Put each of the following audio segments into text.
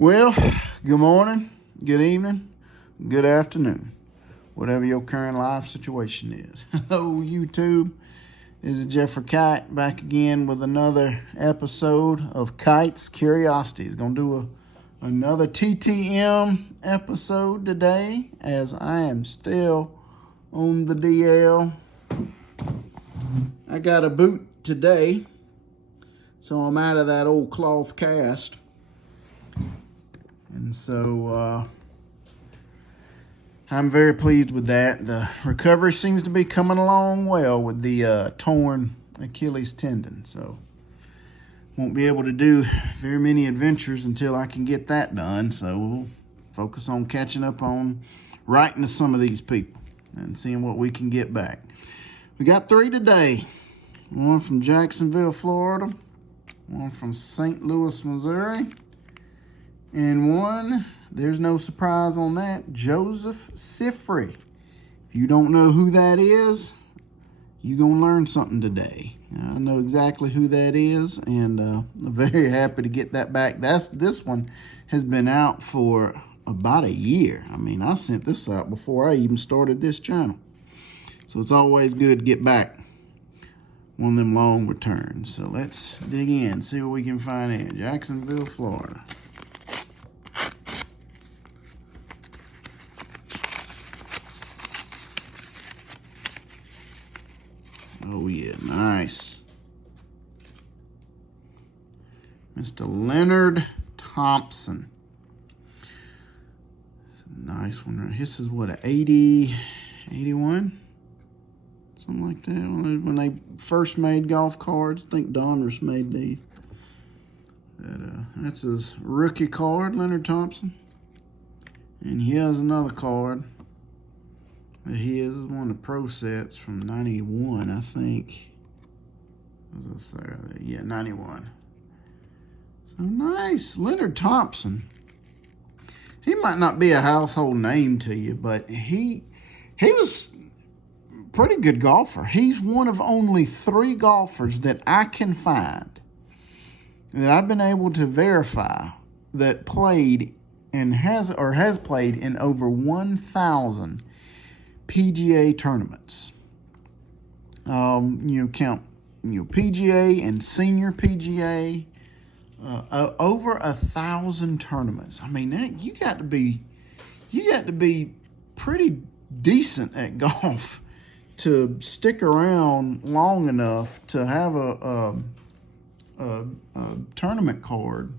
Well, good morning, good evening, good afternoon, whatever your current life situation is. Hello, YouTube. This is Jeffrey Kite back again with another episode of Kite's Curiosities. Gonna do another TTM episode today, as I am still on the DL. I got a boot today, so I'm out of that old cloth cast. And so I'm very pleased with that. The recovery seems to be coming along well with the torn Achilles tendon. So won't be able to do very many adventures until I can get that done. So we'll focus on catching up on writing to some of these people and seeing what we can get back. We got 3 today. One from Jacksonville, Florida. One from St. Louis, Missouri. And one, there's no surprise on that, Joseph Sifri. If you don't know who that is, you're going to learn something today. I know exactly who that is, and I'm very happy to get that back. This one has been out for about a year. I mean, I sent this out before I even started this channel. So it's always good to get back one of them long returns. So let's dig in, see what we can find in Jacksonville, Florida. Oh yeah, nice. Mr. Leonard Thompson. It's a nice one. This is what, an 80, 81? Something like that. When they first made golf cards, I think Donruss made these. That's his rookie card, Leonard Thompson. And here's another card. His is one of the pro sets from 91, I think. What's this? Yeah, 91. So nice. Leonard Thompson. He might not be a household name to you, but he was a pretty good golfer. He's one of only 3 golfers that I can find that I've been able to verify that played and has played in over 1,000 PGA tournaments. Count PGA and senior PGA, over 1,000 tournaments. I mean, you got to be pretty decent at golf to stick around long enough to have a tournament card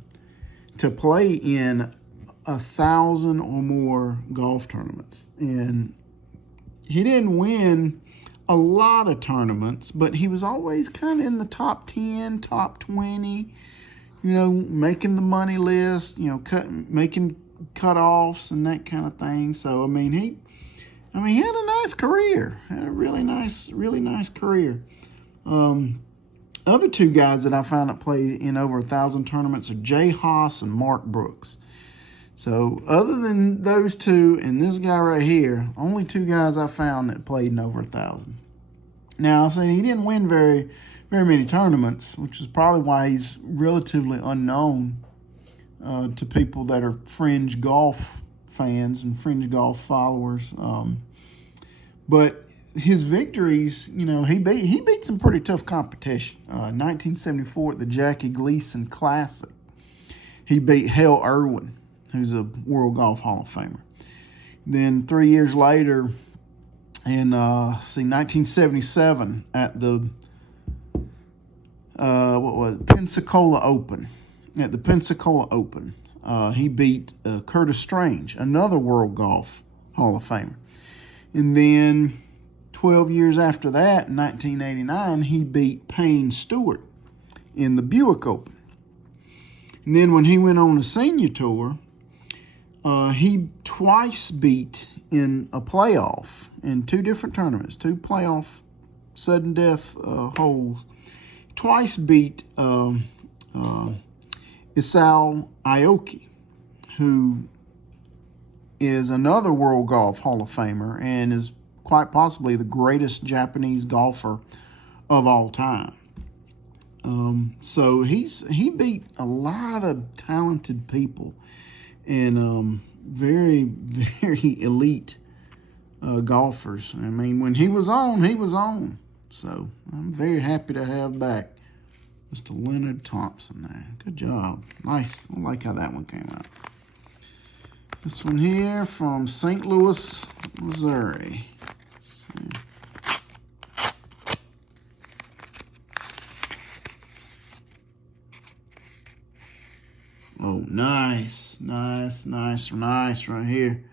to play in 1,000 or more golf tournaments. And he didn't win a lot of tournaments, but he was always kind of in the top 10, top 20, making the money list, making cutoffs and that kind of thing. So, he had a nice career, had a really nice career. Other 2 guys that I found that played in over 1,000 tournaments are Jay Haas and Mark Brooks. So other than those 2 and this guy right here, only 2 guys I found that played in over 1,000. Now, I said he didn't win very many tournaments, which is probably why he's relatively unknown to people that are fringe golf fans and fringe golf followers. But his victories, he beat some pretty tough competition. 1974 at the Jackie Gleason Classic, he beat Hale Irwin, who's a World Golf Hall of Famer. Then 3 years later, in 1977 at the Pensacola Open. At the Pensacola Open, he beat Curtis Strange, another World Golf Hall of Famer. And then 12 years after that, in 1989, he beat Payne Stewart in the Buick Open. And then when he went on the senior tour, he twice beat in a playoff in 2 different tournaments, 2 playoff sudden death holes. Twice beat Isao Aoki, who is another World Golf Hall of Famer and is quite possibly the greatest Japanese golfer of all time. So he beat a lot of talented people and very, very elite golfers. I mean, when he was on, he was on. So I'm very happy to have back Mr. Leonard Thompson there. Good job. Nice. I like how that one came out. This one here from St. Louis, Missouri. Oh, nice, nice, nice, nice right here.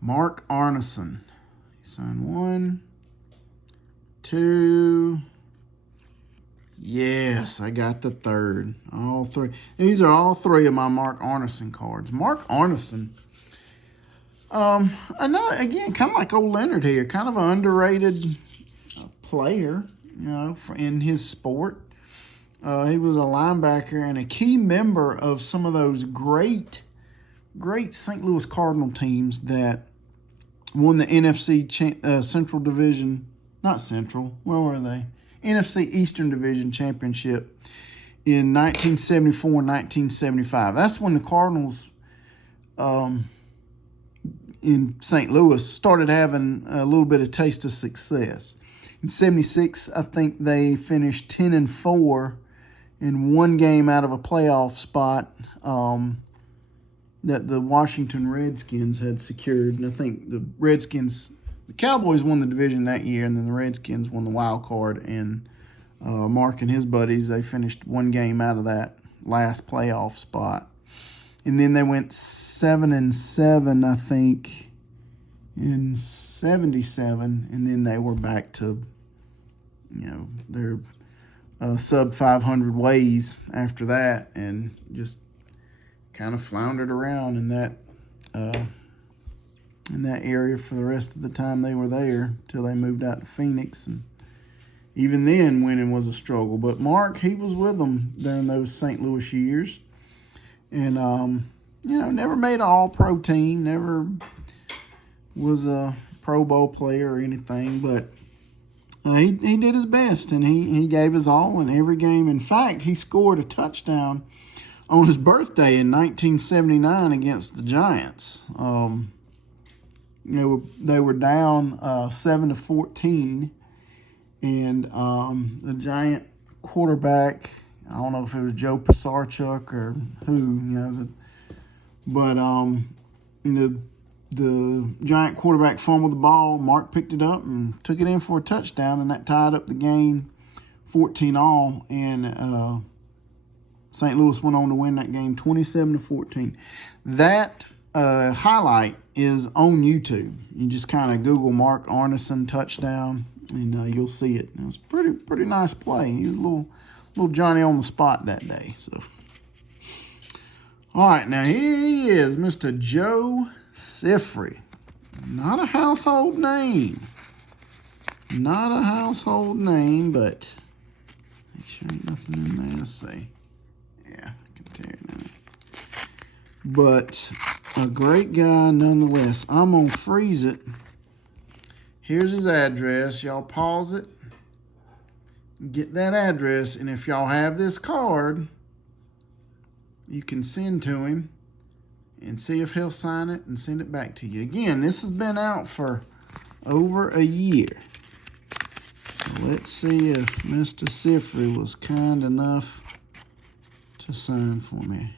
Mark Arneson. He signed 1, 2. Yes, I got the 3rd. All 3. These are all 3 of my Mark Arneson cards. Mark Arneson. Another, again, kind of like old Leonard here. Kind of an underrated player, you know, in his sport. He was a linebacker and a key member of some of those great St. Louis Cardinal teams that won the NFC Central Division. Not Central. Where were they? NFC Eastern Division Championship in 1974 and 1975. That's when the Cardinals in St. Louis started having a little bit of taste of success. In 76, I think they finished 10-4 in one game out of a playoff spot that the Washington Redskins had secured. And I think the Cowboys won the division that year, and then the Redskins won the wild card. And Mark and his buddies, they finished one game out of that last playoff spot. And then they went 7-7, I think, in 77. And then they were back to, you know, their sub 500 ways after that, and just kind of floundered around in that area for the rest of the time they were there till they moved out to Phoenix. And even then, winning was a struggle. But Mark, he was with them during those St. Louis years. And, you know, never made an all-pro team, never was a Pro Bowl player or anything. But he did his best, and he gave his all in every game. In fact, he scored a touchdown on his birthday in 1979 against the Giants. You know, they were down 7-14, and the Giant quarterback, I don't know if it was Joe Pisarchuk or who, you know, but the Giant quarterback fumbled the ball. Mark picked it up and took it in for a touchdown, and that tied up the game 14-all, and St. Louis went on to win that game 27-14. That highlight is on YouTube. You just kind of Google Mark Arneson touchdown, and you'll see it. It was pretty nice play. He was a little Johnny on the spot that day. So, all right, now here he is, Mr. Joe Sifri. Not a household name. Not a household name, but make sure ain't nothing in there. Let's see. Yeah, I can tear it now. But a great guy nonetheless. I'm going to freeze it. Here's his address. Y'all pause it. Get that address. And if y'all have this card, you can send to him and see if he'll sign it and send it back to you. Again, this has been out for over a year. So let's see if Mr. Sifri was kind enough to sign for me.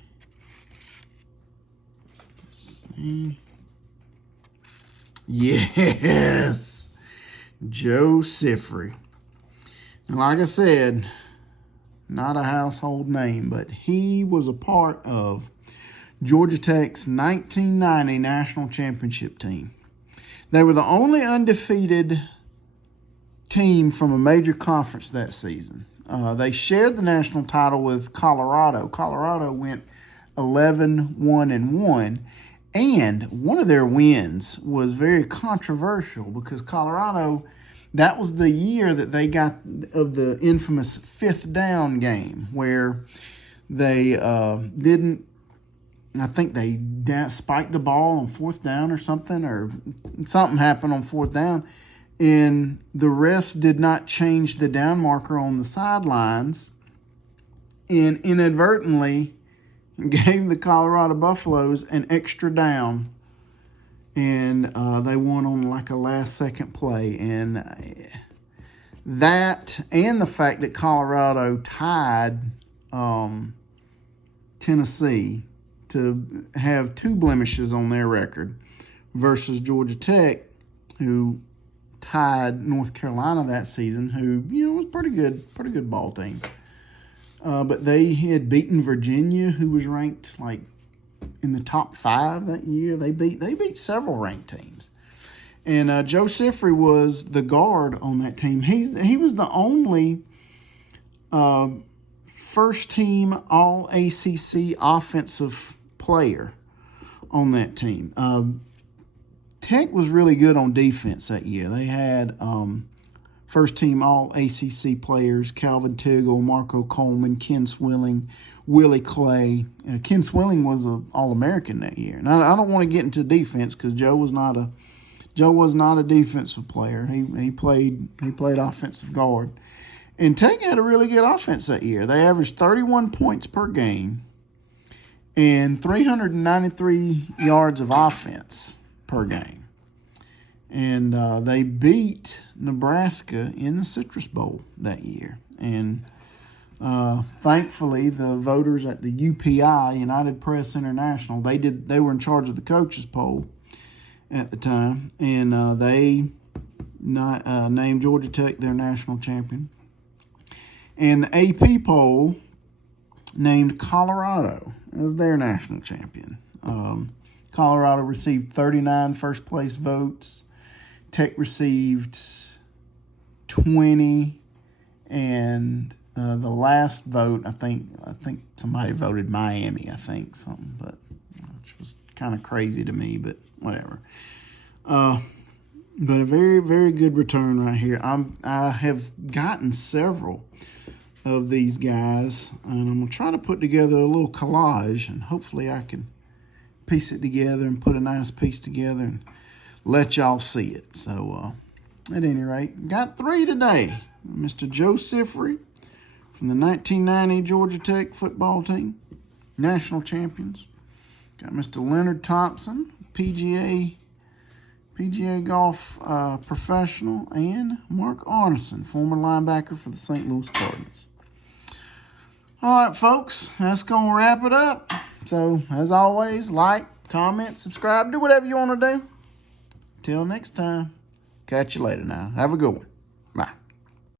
Yes, Joe Sifri. And like I said, not a household name, but he was a part of Georgia Tech's 1990 national championship team. They were the only undefeated team from a major conference that season. They shared the national title with Colorado. Colorado went 11-1-1. And one of their wins was very controversial because Colorado, that was the year that they got of the infamous fifth down game where they didn't, I think they spiked the ball on fourth down or something happened on fourth down, and the refs did not change the down marker on the sidelines, and inadvertently gave the Colorado Buffaloes an extra down, and they won on like a last-second play. And that, and the fact that Colorado tied Tennessee to have 2 blemishes on their record versus Georgia Tech, who tied North Carolina that season, who, was pretty good ball team. But they had beaten Virginia, who was ranked like in the top 5 that year. They beat several ranked teams. And Joe Sifri was the guard on that team. He was the only first team All ACC offensive player on that team. Tech was really good on defense that year. They had first team All ACC players: Calvin Tiggle, Marco Coleman, Ken Swilling, Willie Clay. Ken Swilling was an All-American that year. Now, I don't want to get into defense because Joe was not a defensive player. He played offensive guard. And Tech had a really good offense that year. They averaged 31 points per game and 393 yards of offense per game. And they beat Nebraska in the Citrus Bowl that year. And thankfully, the voters at the UPI, United Press International, they were in charge of the coaches poll at the time, and they named Georgia Tech their national champion. And the AP poll named Colorado as their national champion. Colorado received 39 first-place votes. Tech received 20, and the last vote, I think somebody voted Miami, but which was kind of crazy to me, but whatever. But a very, very good return right here. I have gotten several of these guys, and I'm going to try to put together a little collage, and hopefully I can piece it together and put a nice piece together and let y'all see it. So, at any rate, got 3 today. Mr. Joe Sifri from the 1990 Georgia Tech football team, national champions. Got Mr. Leonard Thompson, PGA golf professional, and Mark Arneson, former linebacker for the St. Louis Cardinals. All right, folks, that's going to wrap it up. So, as always, like, comment, subscribe, do whatever you want to do. Till next time, catch you later now. Have a good one.